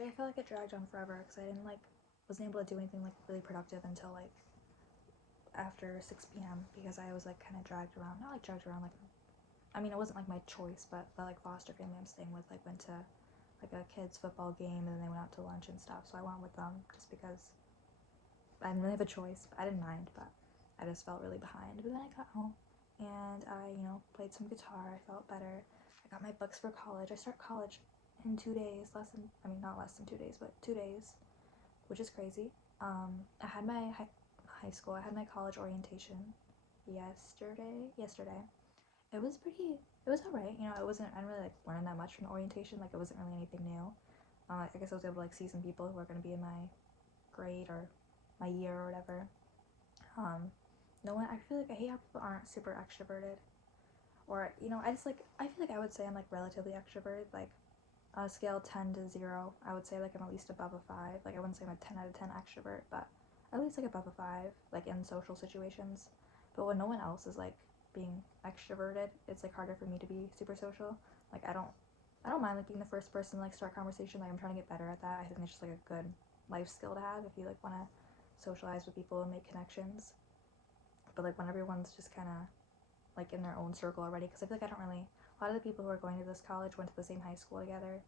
today I feel like it dragged on forever because I didn't wasn't able to do anything really productive until after 6 p.m. because I was kind of dragged around. Not dragged around I mean, it wasn't my choice, but the foster family I'm staying with went to a kids football game, and then they went out to lunch and stuff. So I went with them just because I didn't really have a choice. But I didn't mind, but I just felt really behind. But then I got home and I played some guitar. I felt better. I got my books for college. I start college in 2 days. Not less than 2 days, but 2 days, which is crazy. I had my high school. I had my college orientation yesterday. It was alright. It wasn't, I didn't really learn that much from the orientation. It wasn't really anything new. I guess I was able to see some people who are going to be in my grade or my year or whatever. No one, I feel I hate how people aren't super extroverted. Or, I feel I would say I'm relatively extroverted. On a scale of 10 to 0, I would say I'm at least above a 5. I wouldn't say I'm a 10 out of 10 extrovert, but at least above a 5, in social situations. But when no one else is being extroverted, it's harder for me to be super social. I don't mind being the first person to start conversation. I'm trying to get better at that. I think it's just a good life skill to have if you want to socialize with people and make connections. But when everyone's just kind of in their own circle already, because I feel I don't really, a lot of the people who are going to this college went to the same high school together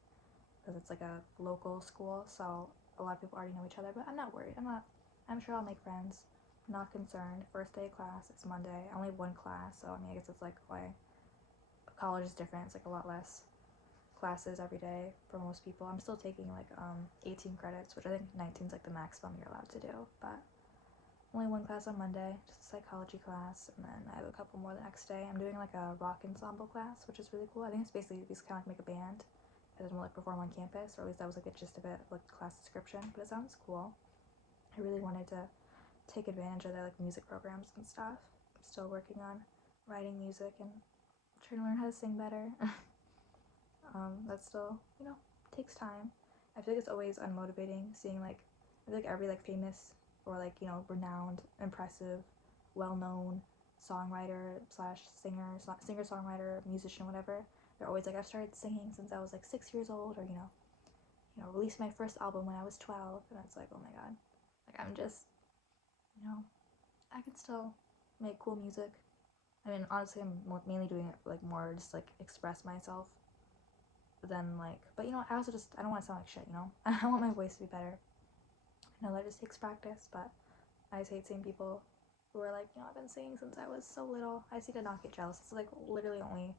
because it's a local school, so a lot of people already know each other. But I'm not worried. I'm sure I'll make friends. I'm not concerned. First day of class, it's Monday. I only have one class, so I guess it's why college is different. It's a lot less classes every day for most people. I'm still taking 18 credits, which I think 19 is the maximum you're allowed to do, but only one class on Monday, just a psychology class, and then I have a couple more the next day. I'm doing a rock ensemble class, which is really cool. I think it's basically just kind of make a band and then perform on campus, or at least that was the gist of it, class description. But it sounds cool. I really wanted to take advantage of their music programs and stuff. I'm still working on writing music and trying to learn how to sing better. That still takes time. I feel it's always unmotivating seeing I feel every famous or renowned, impressive, well-known songwriter slash singer songwriter, musician, whatever. They're always I've started singing since I was 6 years old, or released my first album when I was 12, and it's oh my god, I'm just I can still make cool music. I mean, honestly, I'm mainly doing it more just express myself than but I also just, I don't want to sound like shit, I want my voice to be better. I know that just takes practice, but I just hate seeing people who are I've been singing since I was so little. I just need to not get jealous. It's literally only,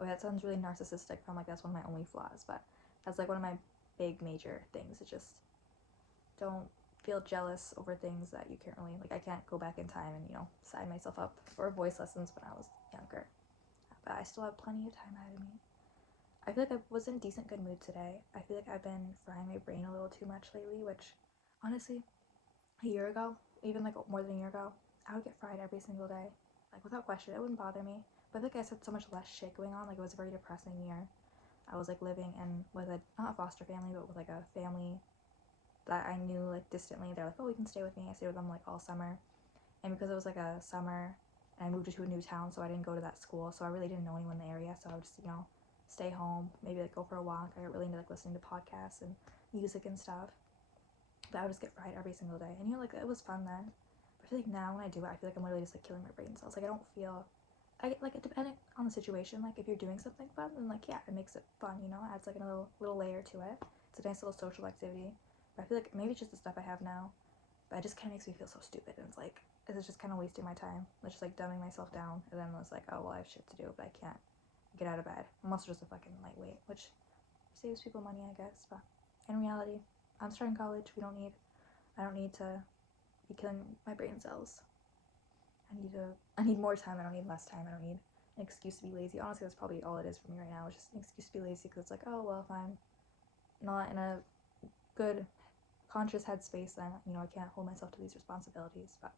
okay, that sounds really narcissistic. I'm that's one of my only flaws, but that's one of my big major things. It's just, don't feel jealous over things that you can't really, I can't go back in time and, sign myself up for voice lessons when I was younger. But I still have plenty of time ahead of me. I feel I was in a decent good mood today. I feel I've been frying my brain a little too much lately, which, honestly, a year ago, even more than a year ago, I would get fried every single day, without question. It wouldn't bother me. But I think I had so much less shit going on. It was a very depressing year. I was living in with not a foster family, but with a family that I knew distantly. They're oh, you can stay with me. I stayed with them all summer, and because it was a summer, and I moved to a new town, so I didn't go to that school, so I really didn't know anyone in the area. So I would just stay home, maybe go for a walk. I got really into listening to podcasts and music and stuff. But I would just get fried every single day, and it was fun then. But I feel now when I do it, I feel I'm literally just killing my brain cells. I don't feel, depending on the situation, if you're doing something fun, then yeah, it makes it fun, it adds a little layer to it. It's a nice little social activity. But I feel maybe it's just the stuff I have now, but it just kind of makes me feel so stupid, and it's just kind of wasting my time. It's just dumbing myself down, and then it's oh well, I have shit to do, but I can't get out of bed. I'm also just a fucking lightweight, which saves people money, I guess. But in reality, I'm starting college. I don't need to be killing my brain cells. I need more time. I don't need less time. I don't need an excuse to be lazy. Honestly, that's probably all it is for me right now. It's just an excuse to be lazy, because it's oh well, if I'm not in a good conscious headspace, then I can't hold myself to these responsibilities. But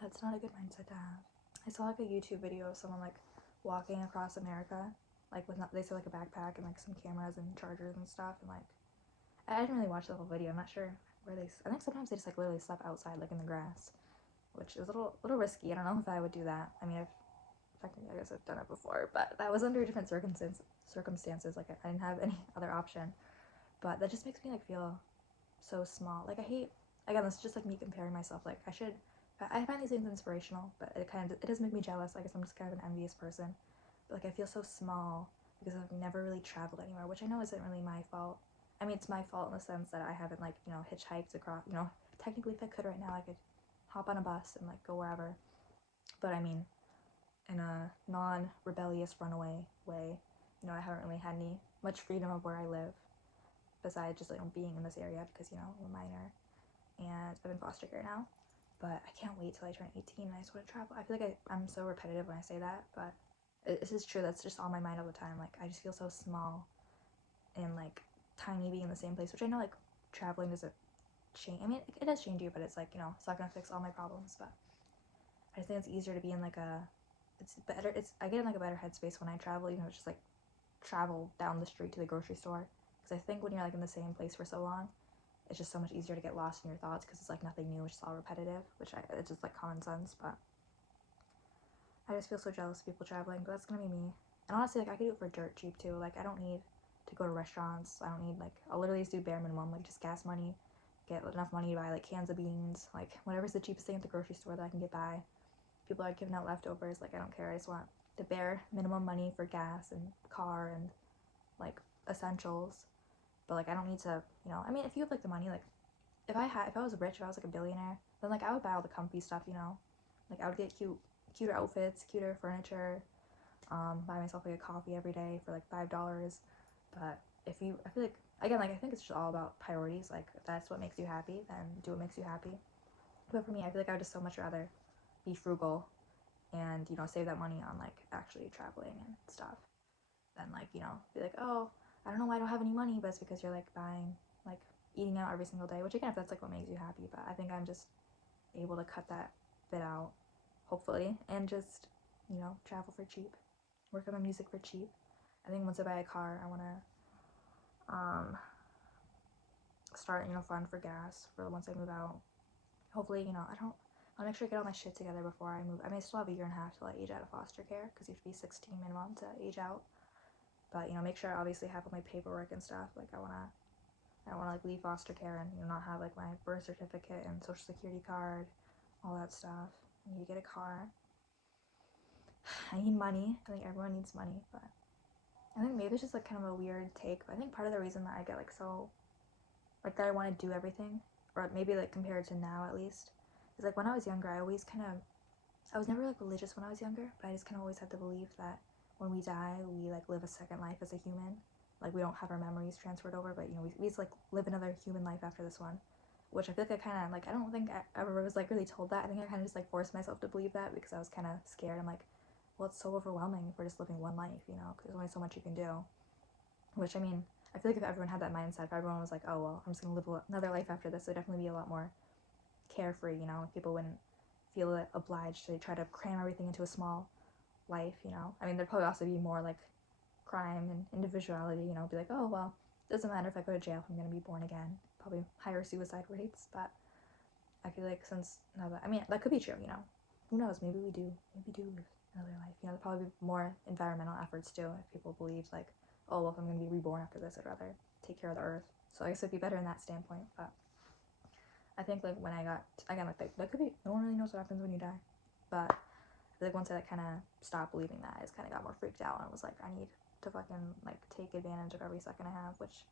that's not a good mindset to have. I saw a YouTube video of someone walking across America, with they said a backpack and some cameras and chargers and stuff, and I didn't really watch the whole video. I'm not sure where they, I think sometimes they just literally slept outside in the grass, which is a little risky. I don't know if I would do that. I mean, I guess I've done it before, but that was under different circumstances. I didn't have any other option. But that just makes me like feel so small. Like I hate, again, this is just like me comparing myself. Like I find these things inspirational, but it does make me jealous. I guess I'm just kind of an envious person. But like I feel so small because I've never really traveled anywhere, which I know isn't really my fault. I mean, it's my fault in the sense that I haven't like, hitchhiked across, technically if I could right now, I could hop on a bus and like go wherever. But I mean, in a non-rebellious runaway way, I haven't really had any much freedom of where I live besides just like being in this area because I'm a minor and I'm in foster care now. But I can't wait till I turn 18 and I just want to travel. I feel like I'm so repetitive when I say that, but this is true. That's just on my mind all the time. Like I just feel so small and like tiny being in the same place, which I know like traveling doesn't change. I mean, it does change you, but it's like it's not gonna fix all my problems. But I just think it's easier to be in like it's better. I get in like a better headspace when I travel, even if it's just like travel down the street to the grocery store. Because I think when you're like in the same place for so long, it's just so much easier to get lost in your thoughts because it's like nothing new, it's just all repetitive, it's just like common sense. But I just feel so jealous of people traveling, but that's gonna be me. And honestly, like I could do it for dirt cheap too. Like I don't need to go to restaurants. I don't need like I'll literally just do bare minimum, like just gas money, get enough money to buy like cans of beans, like whatever's the cheapest thing at the grocery store that I can get by. People are giving out leftovers, like I don't care. I just want the bare minimum money for gas and car and like essentials. But like I don't need to, I mean if you have like the money, like if I was rich, if I was like a billionaire, then like I would buy all the comfy stuff. Like I would get cuter outfits, cuter furniture, buy myself like a coffee every day for like $5. But I feel like again, like I think it's just all about priorities. Like if that's what makes you happy, then do what makes you happy. But for me, I feel like I would just so much rather be frugal and save that money on like actually traveling and stuff than like be like, oh, I don't know why I don't have any money, but it's because you're like buying like eating out every single day, which again if that's like what makes you happy. But I think I'm just able to cut that bit out, hopefully, and just travel for cheap, work on my music for cheap. I think once I buy a car, I want to start fund for gas for once I move out. Hopefully, I'll make sure I get all my shit together before I move. I mean, I still have a year and a half till I age out of foster care because you have to be 16 minimum to age out. But make sure I obviously have all my paperwork and stuff. Like I don't want to like leave foster care and not have like my birth certificate and social security card, all that stuff. I need to get a car. I need money. I think everyone needs money, but I think maybe it's just like kind of a weird take. But I think part of the reason that I get like so like that I want to do everything, or maybe like compared to now at least, is like when I was younger, I was never like religious when I was younger, but I just kind of always had to believe that when we die, we like live a second life as a human. Like we don't have our memories transferred over, but we just like live another human life after this one, which I feel like I kind of like. I don't think I ever was like really told that. I think I kind of just like forced myself to believe that because I was kind of scared. I'm like, well, it's so overwhelming if we're just living one life, because there's only so much you can do. Which I mean, I feel like if everyone had that mindset, if everyone was like, oh well, I'm just gonna live another life after this, it'd definitely be a lot more carefree. People wouldn't feel obliged to try to cram everything into a small life. I mean, there'd probably also be more like crime and individuality. Be like, oh well, it doesn't matter if I go to jail if I'm gonna be born again. Probably higher suicide rates, but I feel like since now that I mean that could be true. Who knows? Maybe we do live another life. There'd probably be more environmental efforts too if people believed like, oh well, if I'm gonna be reborn after this, I'd rather take care of the earth. So I guess it'd be better in that standpoint. But I think like when I got again like that could be no one really knows what happens when you die, but I feel like once I like kind of stopped believing that, I just kind of got more freaked out and was like, I need to fucking like take advantage of every second I have, which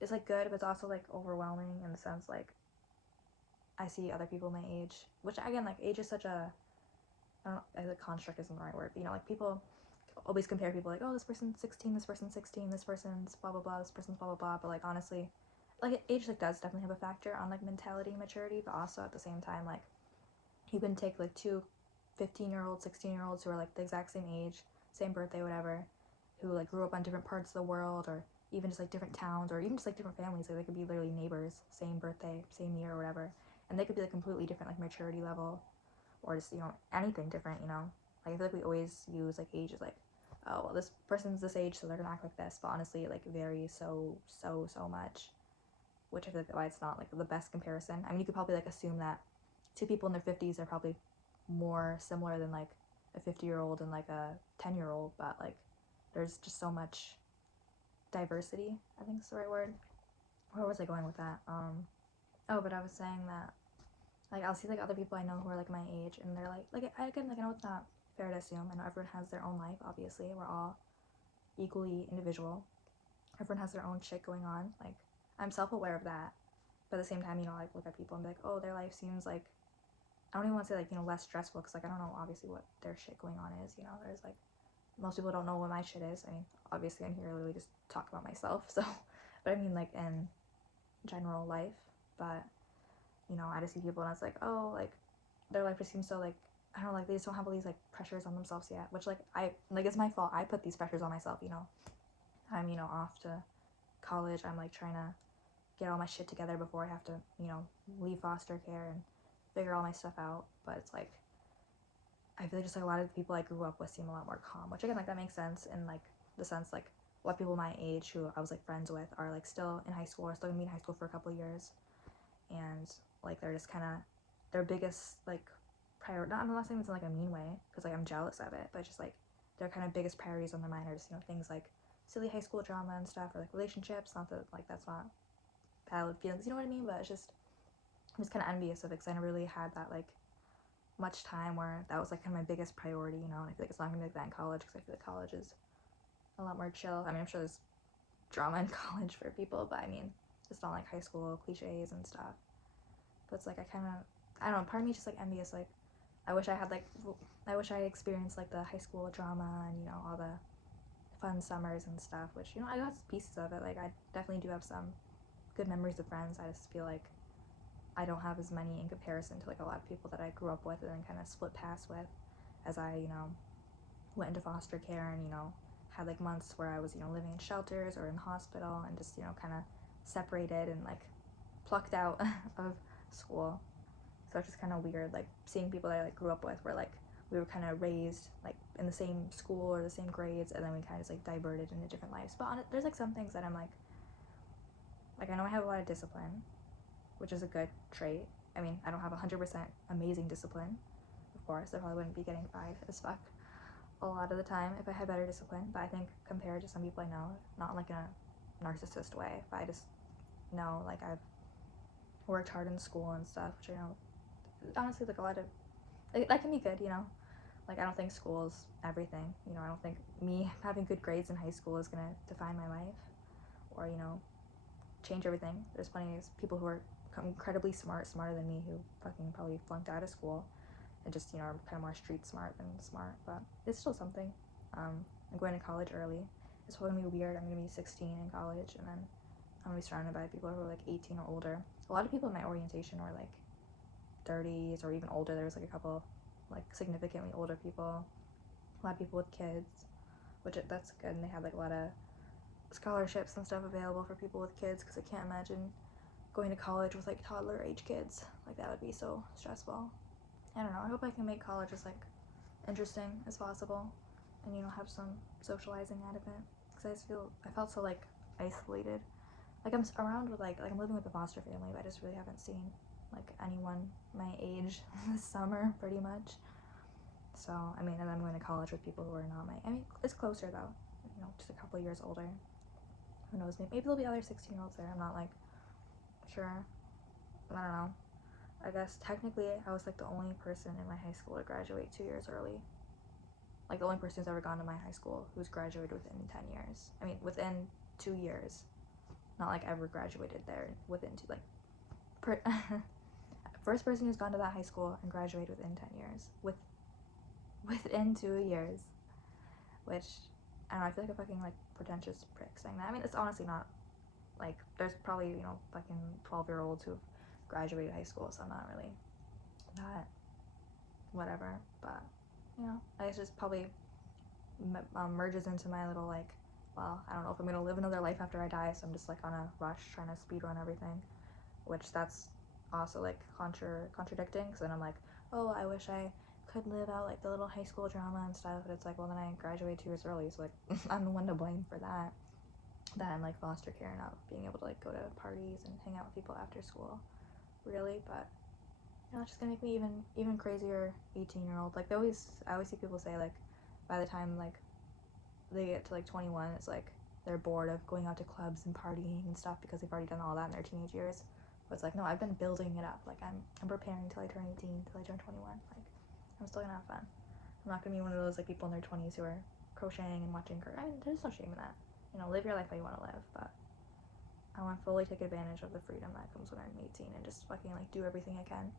is like good, but it's also like overwhelming in the sense like I see other people my age, which again like age is such a I don't know, the construct isn't the right word, but like people always compare people like, oh, this person's 16, this person's 16, this person's blah blah blah, this person's blah blah blah, but like honestly, like age like does definitely have a factor on like mentality maturity, but also at the same time like you can take like two 15-year-olds, 16-year-olds who are like the exact same age, same birthday, whatever, who like grew up on different parts of the world or even just like different towns or even just like different families. Like they could be literally neighbors, same birthday, same year or whatever, and they could be like completely different like maturity level or just anything different. Like I feel like we always use like age as like, oh well, this person's this age so they're gonna act like this, but honestly it like varies so much, which I feel like why it's not like the best comparison. I mean, you could probably like assume that two people in their 50s are probably more similar than like a 50-year-old and like a 10-year-old, but like there's just so much diversity, I think is the right word, where was I going with that? Oh, but I was saying that, like, I'll see, like, other people I know who are, like, my age, and they're, like, again, like, I know it's not fair to assume. I know everyone has their own life, obviously. We're all equally individual. Everyone has their own shit going on. Like, I'm self-aware of that. But at the same time, you know, like, look at people and be like, oh, their life seems, like, I don't even want to say, like, you know, less stressful, because, like, I don't know, obviously, what their shit going on is, you know? There's, like, most people don't know what my shit is. I mean, obviously, I'm here to really just talk about myself, so, but I mean, like, in general life. But, you know, I just see people and it's like, oh, like, their life just seems so, like, I don't know, like, they just don't have all these, like, pressures on themselves yet, which, like, it's my fault. I put these pressures on myself, you know? I'm, you know, off to college. I'm, like, trying to get all my shit together before I have to, you know, leave foster care and figure all my stuff out. But it's, like, I feel like just, like, a lot of the people I grew up with seem a lot more calm, which, again, like, that makes sense in, like, the sense, like, a lot of people my age who I was, like, friends with are, like, still in high school or still gonna be in high school for a couple of years. And, like, they're just kind of, their biggest, like, not, I'm not saying this in, like, a mean way, because, like, I'm jealous of it, but just, like, their kind of biggest priorities on their mind are just, you know, things like silly high school drama and stuff, or, like, relationships. Not that, like, that's not valid feelings, you know what I mean? But it's just, I'm just kind of envious of it, because I never really had that, like, much time where that was, like, kind of my biggest priority, you know? And I feel like it's not gonna be like that in college, because I feel like college is a lot more chill. I mean, I'm sure there's drama in college for people, but I mean, it's not like high school cliches and stuff. But it's like, I don't know, part of me is just, like, envious, like, I wish I had, like, I wish I experienced, like, the high school drama and, you know, all the fun summers and stuff, which, you know, I got pieces of it. Like, I definitely do have some good memories of friends. I just feel like I don't have as many in comparison to, like, a lot of people that I grew up with and then kind of split paths with as I, you know, went into foster care and, you know, had, like, months where I was, you know, living in shelters or in the hospital and just, you know, kind of separated and, like, plucked out of school. So it's just kind of weird, like, seeing people that I, like, grew up with where, like, we were kind of raised, like, in the same school or the same grades, and then we kind of just, like, diverted into different lives. But there's, like, some things that I'm, like, I know I have a lot of discipline, which is a good trait. I mean, I don't have 100% amazing discipline, of course. I probably wouldn't be getting 5 as fuck a lot of the time if I had better discipline. But I think compared to some people I know, not, like, in a narcissist way, if I just know, like, I've worked hard in school and stuff, which I know, honestly, like, a lot of, like, that can be good, you know? Like, I don't think school is everything, you know? I don't think me having good grades in high school is gonna define my life or, you know, change everything. There's plenty of people who are incredibly smart, smarter than me, who fucking probably flunked out of school and just, you know, are kind of more street smart than smart, but it's still something. I'm going to college early. It's probably gonna be weird. I'm gonna be 16 in college, and then I'm gonna be surrounded by people who are, like, 18 or older. A lot of people in my orientation were, like, 30s or even older. There was, like, a couple, like, significantly older people. A lot of people with kids, which that's good. And they had, like, a lot of scholarships and stuff available for people with kids, because I can't imagine going to college with, like, toddler age kids. Like, that would be so stressful. I don't know. I hope I can make college as, like, interesting as possible and, you know, have some socializing out of it, because I felt so, like, isolated. Like, I'm around with, like, I'm living with a foster family, but I just really haven't seen, like, anyone my age this summer, pretty much. So, I mean, and I'm going to college with people who are not I mean, it's closer, though, you know, just a couple years older. Who knows, maybe there'll be other 16-year-olds there. I'm not, like, sure. I don't know. I guess technically I was, like, the only person in my high school to graduate 2 years early. Like, the only person who's ever gone to my high school who's graduated within 10 years. I mean, within 2 years. Not, like, ever graduated there within 2, like, first person who's gone to that high school and graduated within 10 years. Within 2 years. Which, I don't know, I feel like a fucking, like, pretentious prick saying that. I mean, it's honestly not, like, there's probably, you know, fucking 12-year-olds who've graduated high school, so I'm not really that whatever. But, you know, I guess just probably merges into my little, like, well, I don't know if I'm gonna live another life after I die, so I'm just, like, on a rush trying to speedrun everything, which that's also, like, contradicting, because then I'm like, oh, I wish I could live out, like, the little high school drama and stuff, but it's like, well, then I graduated 2 years early, so, like, I'm the one to blame for that I'm, like, foster care and not being able to, like, go to parties and hang out with people after school, really. But, you know, it's just gonna make me even crazier 18-year-old. Like, I always see people say, like, by the time, like, they get to, like, 21, it's like, they're bored of going out to clubs and partying and stuff because they've already done all that in their teenage years. But it's like, no, I've been building it up. Like, I'm preparing till I turn 18, till I turn 21. Like, I'm still gonna have fun. I'm not gonna be one of those, like, people in their 20s who are crocheting and watching. I mean, there's no shame in that. You know, live your life how you want to live. But I want to fully take advantage of the freedom that comes when I'm 18 and just fucking, like, do everything I can.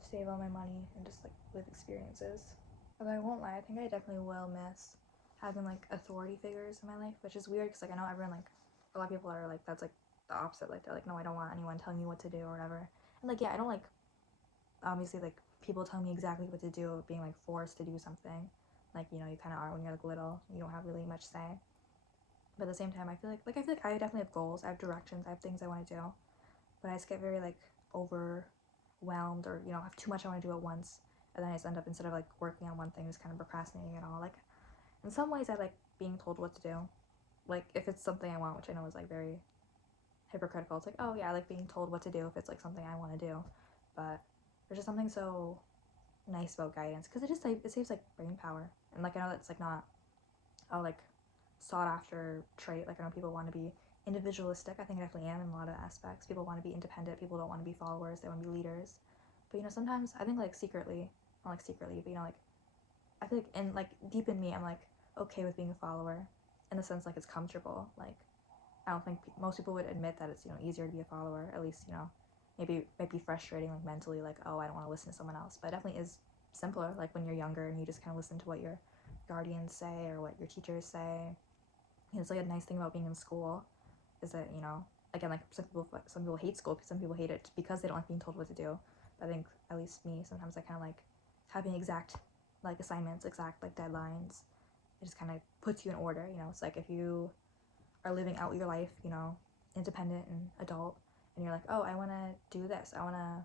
Save all my money and just, like, live experiences. But I won't lie, I think I definitely will miss having, like, authority figures in my life, which is weird because, like, I know everyone, like, a lot of people are, like, that's, like, the opposite. Like, they're like, no, I don't want anyone telling me what to do or whatever. And, like, yeah, I don't, like, obviously, like, people tell me exactly what to do, being, like, forced to do something. Like, you know, you kind of are when you're, like, little. You don't have really much say. But at the same time, I feel like I definitely have goals. I have directions. I have things I want to do. But I just get very, like, overwhelmed or, you know, have too much I want to do at once. And then I just end up, instead of, like, working on one thing, just kind of procrastinating it all. Like, in some ways, I like being told what to do. Like, if it's something I want, which I know is, like, very hypocritical. It's like, oh, yeah, I like being told what to do if it's, like, something I want to do. But there's just something so nice about guidance. Because it just, like, it saves, like, brain power. And, like, I know that's, like, not like, sought after trait. Like, I know people want to be individualistic. I think I definitely am in a lot of aspects. People want to be independent. People don't want to be followers. They want to be leaders. But, you know, sometimes I think, like, secretly, not like secretly, but, you know, like, I feel like in, like, deep in me, I'm, like, okay with being a follower in the sense, like, it's comfortable. Like, I don't think most people would admit that it's, you know, easier to be a follower. At least, you know, maybe it might be frustrating, like, mentally, like, oh, I don't want to listen to someone else. But it definitely is simpler, like, when you're younger and you just kind of listen to what your guardians say or what your teachers say. You know, it's, like, a nice thing about being in school is that, you know, again, like, some people hate school, some people hate it because they don't like being told what to do. But I think, at least me, sometimes I kind of like having exact, like, assignments, exact, like, deadlines. It just kind of puts you in order, you know. It's like if you are living out your life, you know, independent and adult, and you're like, oh, I want to do this, I want to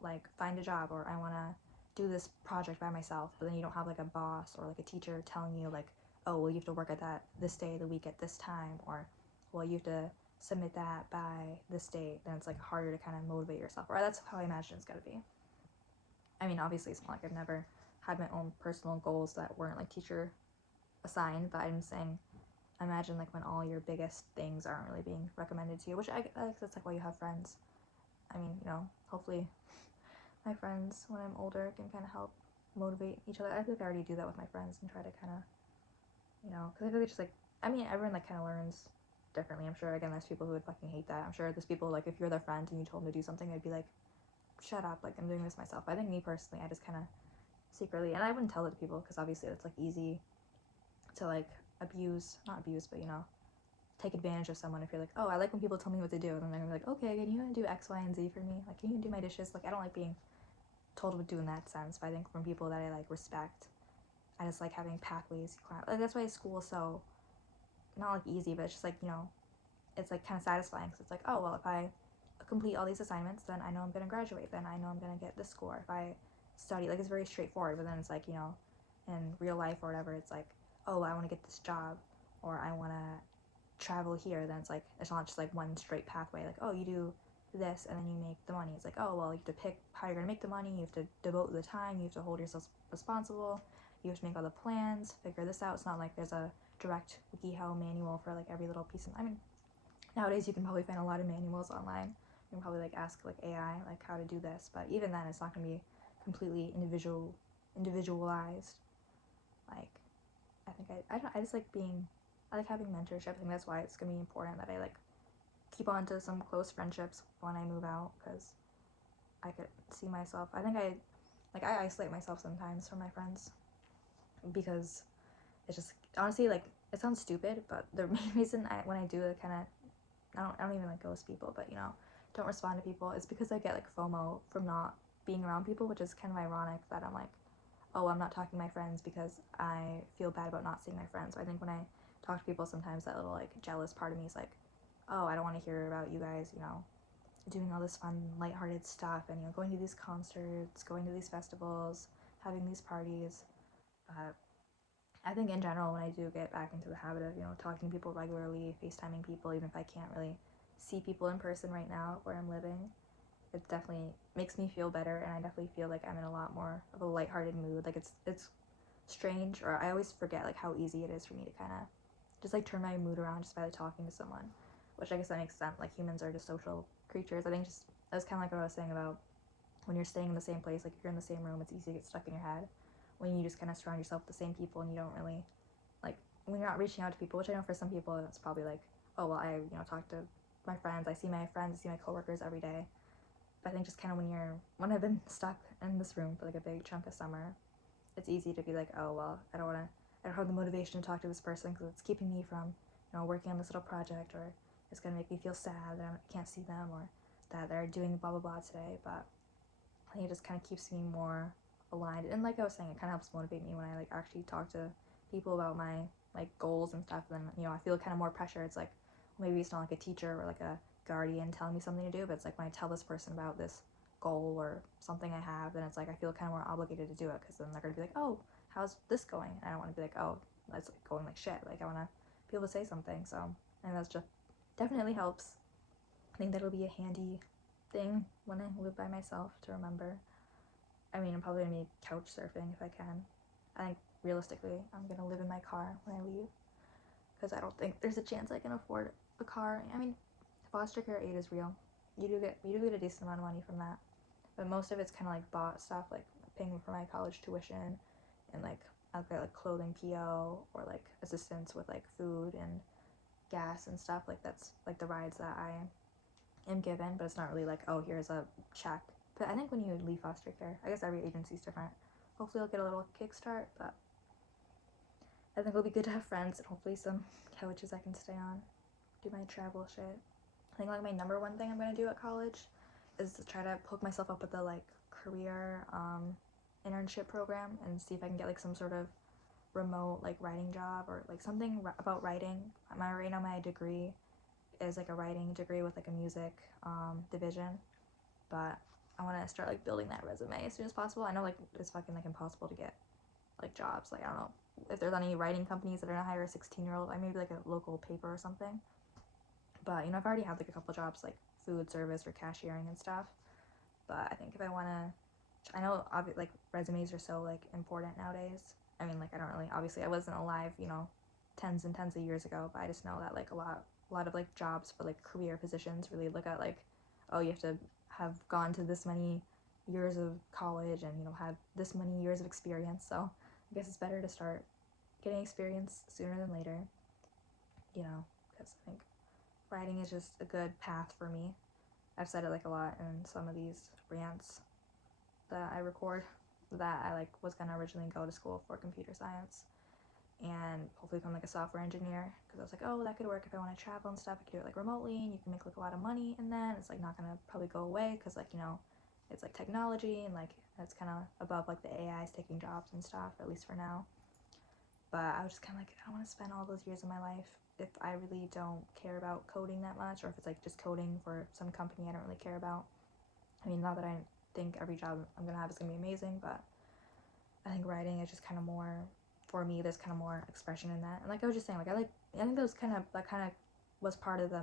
like, find a job, or I want to do this project by myself, but then you don't have, like, a boss or, like, a teacher telling you, like, oh, well, you have to work at that this day of the week at this time, or, well, you have to submit that by this date. Then it's, like, harder to kind of motivate yourself. Or that's how I imagine it's going to be. I mean, obviously, it's not like I've never had my own personal goals that weren't, like, teacher assigned, but I'm saying, imagine, like, when all your biggest things aren't really being recommended to you, which I guess that's, like, why you have friends. I mean, you know, hopefully my friends, when I'm older, can kind of help motivate each other. I think I already do that with my friends and try to kind of, you know, because I feel like just, like, I mean, everyone, like, kind of learns differently. I'm sure, again, there's people who would fucking hate that. I'm sure there's people, like, if you're their friend and you told them to do something, they'd be like, shut up, like, I'm doing this myself. I think me personally, I just kind of secretly, and I wouldn't tell it to people because obviously it's, like, easy to, like, not abuse, but, you know, take advantage of someone if you're like, oh, I like when people tell me what to do, and then they're gonna be like, okay, can you do X, Y, and Z for me? Like, can you do my dishes? Like, I don't like being told what to do in that sense, but I think from people that I, like, respect, I just like having pathways. Like, that's why school is so, not, like, easy, but it's just, like, you know, it's, like, kind of satisfying, because it's like, oh, well, if I complete all these assignments, then I know I'm gonna graduate, then I know I'm gonna get this score. If I study, like, it's very straightforward, but then it's like, you know, in real life or whatever, it's like, oh, I want to get this job, or I want to travel here. Then it's like, it's not just, like, one straight pathway, like, oh, you do this and then you make the money. It's like, oh, well, you have to pick how you're gonna make the money, you have to devote the time, you have to hold yourself responsible, you have to make all the plans, figure this out. It's not like there's a direct WikiHow manual for, like, every little piece of, I mean, nowadays you can probably find a lot of manuals online. You can probably, like, ask, like, AI, like, how to do this, but even then it's not gonna be completely individualized. Like, I think I just like I like having mentorship. I think that's why it's gonna be important that I, like, keep on to some close friendships when I move out, because I could see myself, I think I isolate myself sometimes from my friends, because it's just, honestly, like, it sounds stupid, but the main reason when I do it, kind of, I don't even, like, ghost people, but, you know, don't respond to people, is because I get, like, FOMO from not being around people, which is kind of ironic that I'm like, oh, I'm not talking to my friends because I feel bad about not seeing my friends. So I think when I talk to people, sometimes that little, like, jealous part of me is like, oh, I don't want to hear about you guys, you know, doing all this fun, lighthearted stuff, and, you know, going to these concerts, going to these festivals, having these parties. I think in general, when I do get back into the habit of, you know, talking to people regularly, FaceTiming people, even if I can't really see people in person right now where I'm living, it definitely makes me feel better, and I definitely feel like I'm in a lot more of a lighthearted mood. Like, it's strange, or I always forget like how easy it is for me to kind of just like turn my mood around just by like talking to someone, which I guess that makes sense. Like humans are just social creatures. I think just that's kind of like what I was saying about when you're staying in the same place, like if you're in the same room, it's easy to get stuck in your head when you just kind of surround yourself with the same people and you don't really like when you're not reaching out to people, which I know for some people it's probably like, oh well, I talk to my friends, I see my friends, I see my coworkers every day. But I think just kind of when I've been stuck in this room for like a big chunk of summer, it's easy to be like, oh well, I don't have the motivation to talk to this person because it's keeping me from working on this little project, or it's gonna make me feel sad that I can't see them, or that they're doing blah blah blah today. But I think it just kind of keeps me more aligned, and like I was saying, it kind of helps motivate me when I like actually talk to people about my like goals and stuff. Then I feel kind of more pressure. It's like maybe it's not like a teacher or like a guardian telling me something to do, but it's like when I tell this person about this goal or something I have, then it's like I feel kind of more obligated to do it, because then they're gonna be like, oh, how's this going? And I don't want to be like, oh, that's like going like shit. Like I want to be able to say something. So, and that's just definitely helps. I think that'll be a handy thing when I live by myself to remember. I mean, I'm probably gonna be couch surfing if I can. I think realistically, I'm gonna live in my car when I leave, because I don't think there's a chance I can afford a car. I mean, foster care aid is real. You do get a decent amount of money from that, but most of it's kind of like bought stuff, like paying for my college tuition, and like I'll get like clothing PO, or like assistance with like food and gas and stuff. Like that's like the rides that I am given, but it's not really like, oh, here's a check. But I think when you leave foster care, I guess every agency is different. Hopefully I'll get a little kickstart, but I think it'll be good to have friends and hopefully some couches I can stay on, do my travel shit. I think like my number one thing I'm gonna do at college is to try to hook myself up with the like career internship program and see if I can get like some sort of remote like writing job, or like something about writing. Right now my degree is like a writing degree with like a music division, but I want to start like building that resume as soon as possible. I know like it's fucking like impossible to get like jobs. Like I don't know if there's any writing companies that are gonna hire a 16-year-old. Like maybe like a local paper or something. But I've already had like a couple jobs like food service or cashiering and stuff. But I think if I wanna, I know like resumes are so like important nowadays. I mean like I don't really, obviously I wasn't alive tens and tens of years ago, but I just know that like a lot of like jobs for like career positions really look at like, oh, you have to have gone to this many years of college and have this many years of experience. So I guess it's better to start getting experience sooner than later, because I think writing is just a good path for me. I've said it like a lot in some of these rants that I record, that I like was gonna originally go to school for computer science and hopefully become like a software engineer, because I was like, oh, that could work if I want to travel and stuff. I could do it like remotely and you can make like a lot of money, and then it's like not gonna probably go away because like it's like technology and like it's kind of above like the AIs taking jobs and stuff, at least for now. But I was just kind of like, I don't want to spend all those years of my life if I really don't care about coding that much, or if it's like just coding for some company I don't really care about. I mean, not that I think every job I'm gonna have is gonna be amazing, but I think writing is just kind of more, for me, there's kind of more expression in that. And like I was just saying, like I think that kind of was part of the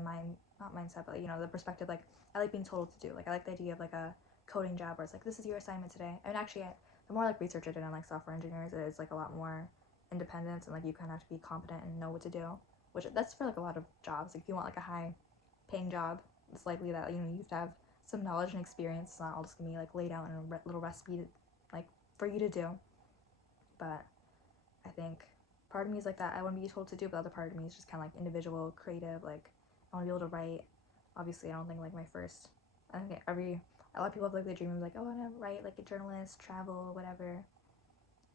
not mindset, but the perspective. Like I like being told what to do. Like I like the idea of like a coding job where it's like, this is your assignment today. I mean, actually, the more like research I did on like software engineers, it is like a lot more independence, and like you kind of have to be competent and know what to do. Which that's for like a lot of jobs. Like if you want like a high paying job, it's likely that you have to have some knowledge and experience. It's not all just gonna be like laid out in a little recipe like for you to do. But I think part of me is like that. I want to be told to do, but the other part of me is just kind of like individual, creative. Like I want to be able to write. Obviously, I don't think like I think a lot of people have like the dream of like, oh, I want to write like a journalist, travel, whatever,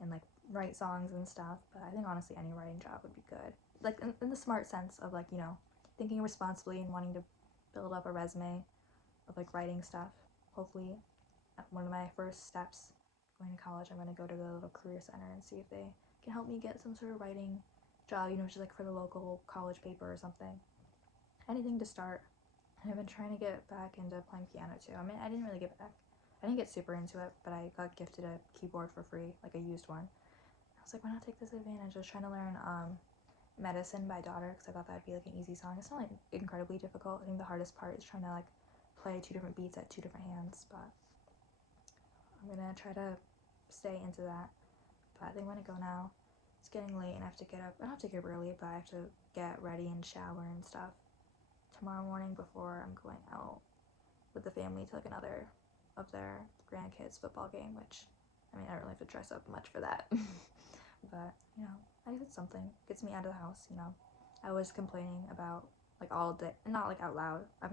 and like write songs and stuff. But I think honestly, any writing job would be good. Like in the smart sense of like thinking responsibly and wanting to build up a resume of like writing stuff. Hopefully, one of my first steps going to college, I'm going to go to the little career center and see if they can help me get some sort of writing job, just like for the local college paper or something. Anything to start. And I've been trying to get back into playing piano too. I mean, I didn't really I didn't get super into it, but I got gifted a keyboard for free, like a used one. I was like, why not take this advantage? I was trying to learn Medicine by Daughter, because I thought that'd be like an easy song. It's not like incredibly difficult. I think the hardest part is trying to like play 2 different beats at 2 different hands, but I'm gonna try to stay into that. But I think I'm gonna go now. It's getting late and I have to get up. I don't have to get up early, but I have to get ready and shower and stuff tomorrow morning before I'm going out with the family to like another of their grandkids' football game, which, I mean, I don't really have to dress up much for that. But, you know, I guess it's something. Gets me out of the house, you know. I was complaining about, like, all day, not, like, out loud. I'm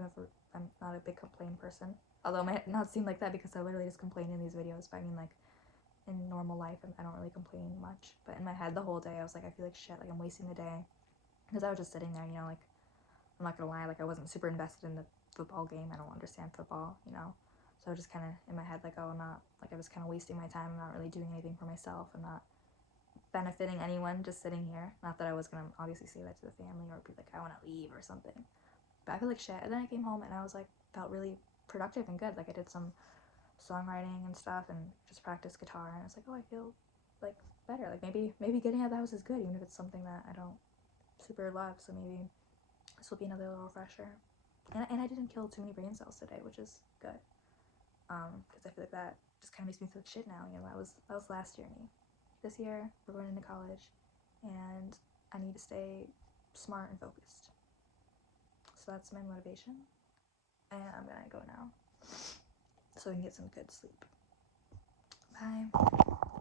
not a big complain person. Although it might not seem like that because I literally just complain in these videos, but I mean, like, in normal life, I don't really complain much. But in my head the whole day, I was like, I feel like shit, like, I'm wasting the day. Because I was just sitting there, you know, like, I'm not gonna lie, like, I wasn't super invested in the football game. I don't understand football, you know. So I was just kind of in my head, like, oh, I'm not, like, I was kind of wasting my time. I'm not really doing anything for myself. I'm not benefiting anyone just sitting here. Not that I was gonna obviously say that to the family or be like, I want to leave or something. But I feel like shit. And then I came home and I was like, felt really productive and good. Like, I did some songwriting and stuff and just practiced guitar. And I was like, oh, I feel like better. Like, maybe getting out of the house is good, even if it's something that I don't super love. So maybe this will be another little refresher. And I didn't kill too many brain cells today, which is good. Because I feel like that just kind of makes me feel like shit now. You know, that was last year me. This year, we're going into college, and I need to stay smart and focused. So that's my motivation. And I'm gonna go now so I can get some good sleep. Bye.